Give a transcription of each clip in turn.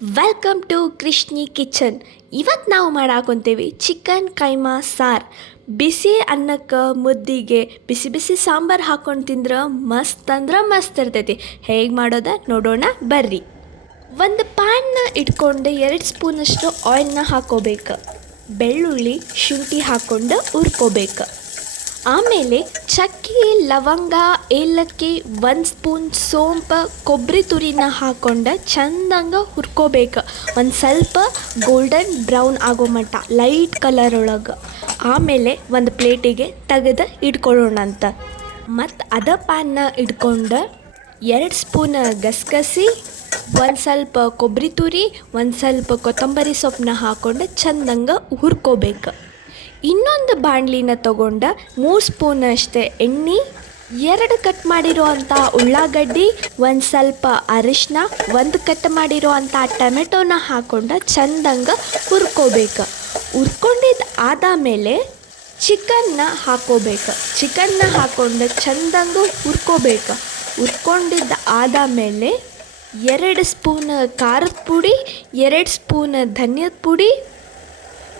Welcome to Krishni kitchen. ಇವತ್ತು ನಾವು ಮಾಡಾಕೊಂತೇವೆ chicken keema ಸಾರು. ಬಿಸಿ ಅನ್ನಕ್ಕೆ ಮುದ್ದಿಗೆ ಬಿಸಿ ಬಿಸಿ ಸಾಂಬಾರು ಹಾಕೊಂಡು ತಿಂದ್ರೆ ಮಸ್ತ್ ಅಂದ್ರೆ ಮಸ್ತ್ ಇರ್ತೈತಿ. ಹೇಗೆ ಮಾಡೋದ ನೋಡೋಣ ಬರ್ರಿ. ಒಂದು ಪ್ಯಾನ್ನ ಇಟ್ಕೊಂಡು 2 ಸ್ಪೂನಷ್ಟು ಆಯಿಲ್ನ ಹಾಕೋಬೇಕು. ಬೆಳ್ಳುಳ್ಳಿ ಶುಂಠಿ ಹಾಕ್ಕೊಂಡು ಹುರ್ಕೋಬೇಕು. ಆಮೇಲೆ ಚಕ್ಕೆ ಲವಂಗ ಏಲಕ್ಕಿ 1 ಸ್ಪೂನ್ ಸೋಂಪು ಕೊಬ್ಬರಿ ತುರಿನ ಹಾಕ್ಕೊಂಡು ಚಂದಂಗೆ ಹುರ್ಕೋಬೇಕು. ಒಂದು ಸ್ವಲ್ಪ ಗೋಲ್ಡನ್ ಬ್ರೌನ್ ಆಗೋ ಮಟ್ಟ ಲೈಟ್ ಕಲರ್ ಒಳಗೆ. ಆಮೇಲೆ ಒಂದು ಪ್ಲೇಟಿಗೆ ತೆಗೆದು ಇಟ್ಕೊಳ್ಳೋಣಂತ. ಮತ್ತು ಅದ ಪ್ಯಾನ್ನ ಇಟ್ಕೊಂಡು 2 ಸ್ಪೂನ್ ಗಸಗಸೆ, ಒಂದು ಸ್ವಲ್ಪ ಕೊಬ್ಬರಿ ತುರಿ, ಒಂದು ಸ್ವಲ್ಪ ಕೊತ್ತಂಬರಿ ಸೊಪ್ಪನ್ನ ಹಾಕ್ಕೊಂಡು ಚಂದಂಗೆ ಹುರ್ಕೋಬೇಕು. ಇನ್ನೊಂದು ಬಾಣಲಿನ ತೊಗೊಂಡು 3 ಸ್ಪೂನ್ ಅಷ್ಟೇ ಎಣ್ಣೆ, 2 ಕಟ್ ಮಾಡಿರೋ ಅಂಥ ಉಳ್ಳಾಗಡ್ಡಿ, ಒಂದು ಸ್ವಲ್ಪ ಅರಿಶಿನ, 1 ಕಟ್ ಮಾಡಿರೋ ಅಂಥ ಟೊಮೆಟೊನ ಹಾಕ್ಕೊಂಡು ಚಂದಂಗೆ ಹುರ್ಕೋಬೇಕು. ಹುರ್ಕೊಂಡಿದ್ದು ಆದಮೇಲೆ ಚಿಕನ್ನ ಹಾಕ್ಕೋಬೇಕು. ಚಿಕನ್ನ ಹಾಕ್ಕೊಂಡು ಚಂದಂಗೆ ಹುರ್ಕೋಬೇಕು. ಹುರ್ಕೊಂಡಿದ್ದು ಆದಮೇಲೆ 2 ಸ್ಪೂನ್ ಖಾರದ ಪುಡಿ, 2 ಸ್ಪೂನ್ ಧನಿಯದ ಪುಡಿ,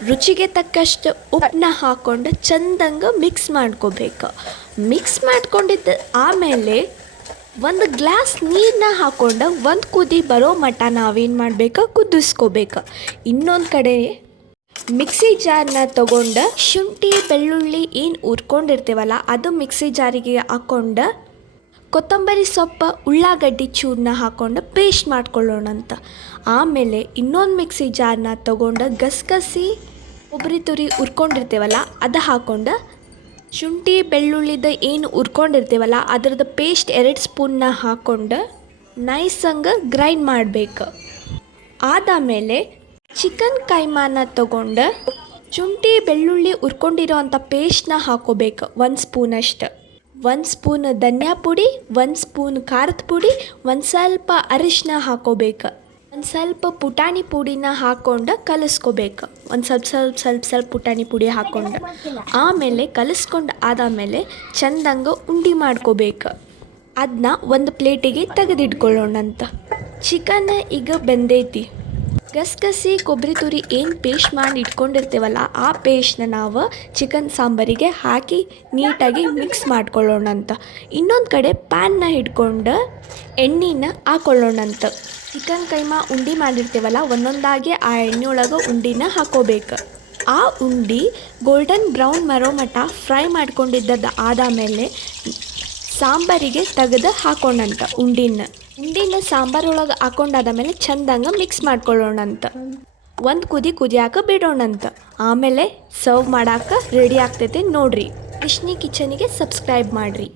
ರುಚಿಗೆ ತಕ್ಕಷ್ಟು ಉಪ್ಪನ್ನ ಹಾಕ್ಕೊಂಡು ಚಂದಂಗೆ ಮಿಕ್ಸ್ ಮಾಡ್ಕೋಬೇಕು. ಮಿಕ್ಸ್ ಮಾಡ್ಕೊಂಡಿದ್ದು ಆಮೇಲೆ 1 ಗ್ಲಾಸ್ ನೀರನ್ನ ಹಾಕ್ಕೊಂಡು 1 ಕುದಿ ಬರೋ ಮಟ್ಟ ನಾವೇನು ಮಾಡಬೇಕು, ಕುದಿಸ್ಕೋಬೇಕು. ಇನ್ನೊಂದು ಕಡೆ ಮಿಕ್ಸಿ ಜಾರನ್ನ ತೊಗೊಂಡು ಶುಂಠಿ ಬೆಳ್ಳುಳ್ಳಿ ಏನು ಹುರ್ಕೊಂಡಿರ್ತೀವಲ್ಲ ಅದು ಮಿಕ್ಸಿ ಜಾರಿಗೆ ಹಾಕ್ಕೊಂಡು ಕೊತ್ತಂಬರಿ ಸೊಪ್ಪು ಉಳ್ಳಾಗಡ್ಡಿ ಚೂರನ್ನ ಹಾಕ್ಕೊಂಡು ಪೇಸ್ಟ್ ಮಾಡ್ಕೊಳ್ಳೋಣಂತ. ಆಮೇಲೆ ಇನ್ನೊಂದು ಮಿಕ್ಸಿ ಜಾರನ್ನ ತೊಗೊಂಡು ಗಸಗಸೆ ಕೊಬ್ಬರಿ ತುರಿ ಹುರ್ಕೊಂಡಿರ್ತೀವಲ್ಲ ಅದು ಹಾಕ್ಕೊಂಡು ಶುಂಠಿ ಬೆಳ್ಳುಳ್ಳಿದ ಏನು ಹುರ್ಕೊಂಡಿರ್ತೀವಲ್ಲ ಅದ್ರದ್ದು ಪೇಸ್ಟ್ 2 ಸ್ಪೂನ್ನ ಹಾಕ್ಕೊಂಡು ನೈಸಂಗೆ ಗ್ರೈಂಡ್ ಮಾಡಬೇಕು. ಆದಮೇಲೆ ಚಿಕನ್ ಕೈಮಾನ ತೊಗೊಂಡು ಶುಂಠಿ ಬೆಳ್ಳುಳ್ಳಿ ಹುರ್ಕೊಂಡಿರೋ ಅಂಥ ಪೇಸ್ಟ್ನ ಹಾಕ್ಕೋಬೇಕು. 1 ಸ್ಪೂನಷ್ಟು, 1 ಸ್ಪೂನ್ ಧನಿಯಾ ಪುಡಿ, 1 ಸ್ಪೂನ್ ಖಾರದ ಪುಡಿ, ಒಂದು ಸ್ವಲ್ಪ ಅರಿಶಿನ ಹಾಕ್ಕೋಬೇಕು. ಒಂದು ಸ್ವಲ್ಪ ಪುಟಾಣಿ ಪುಡಿನ ಹಾಕ್ಕೊಂಡು ಕಲಿಸ್ಕೋಬೇಕು. ಒಂದು ಸ್ವಲ್ಪ ಪುಟಾಣಿ ಪುಡಿ ಹಾಕ್ಕೊಂಡು ಆಮೇಲೆ ಕಲಿಸ್ಕೊಂಡು ಆದಮೇಲೆ ಚಂದಂಗೆ ಉಂಡೆ ಮಾಡ್ಕೋಬೇಕು. ಅದನ್ನ ಒಂದು ಪ್ಲೇಟಿಗೆ ತೆಗೆದಿಟ್ಕೊಳ್ಳೋಣಂತ. ಚಿಕನ್ ಈಗ ಬೆಂದೈತಿ. ಗಸಗಸೆ ಕೊಬ್ಬರಿ ತುರಿ ಏನು ಪೇಸ್ಟ್ ಮಾಡಿ ಇಟ್ಕೊಂಡಿರ್ತೀವಲ್ಲ ಆ ಪೇಸ್ಟ್ನ ನಾವು ಚಿಕನ್ ಸಾಂಬಾರಿಗೆ ಹಾಕಿ ನೀಟಾಗಿ ಮಿಕ್ಸ್ ಮಾಡ್ಕೊಳ್ಳೋಣಂತ. ಇನ್ನೊಂದು ಕಡೆ ಪ್ಯಾನ್ನ ಹಿಡ್ಕೊಂಡು ಎಣ್ಣೆನ ಹಾಕ್ಕೊಳ್ಳೋಣಂತ. ಚಿಕನ್ ಕೈಮಾ ಉಂಡೆ ಮಾಡಿರ್ತೀವಲ್ಲ ಒಂದೊಂದಾಗಿ ಆ ಎಣ್ಣೆ ಒಳಗೆ ಉಂಡಿನ ಹಾಕೋಬೇಕು. ಆ ಉಂಡೆ ಗೋಲ್ಡನ್ ಬ್ರೌನ್ ಮರೋ ಮಟ್ಟ ಫ್ರೈ ಮಾಡ್ಕೊಂಡಿದ್ದದ್ದು ಆದಮೇಲೆ ಸಾಂಬಾರಿಗೆ ತೆಗೆದು ಹಾಕೋಣಂತ. ಉಂಡಿನ ಸಾಂಬಾರೊಳಗೆ ಹಾಕೊಂಡಾದ್ಮೇಲೆ ಚಂದಂಗೆ ಮಿಕ್ಸ್ ಮಾಡ್ಕೊಳ್ಳೋಣಂತ. ಒಂದು ಕುದಿಯಾಕ ಬಿಡೋಣಂತ. ಆಮೇಲೆ ಸರ್ವ್ ಮಾಡಾಕ ರೆಡಿ ಆಗ್ತೈತೆ ನೋಡ್ರಿ. ಕೃಷ್ಣಿ ಕಿಚನಿಗೆ ಸಬ್ಸ್ಕ್ರೈಬ್ ಮಾಡಿರಿ.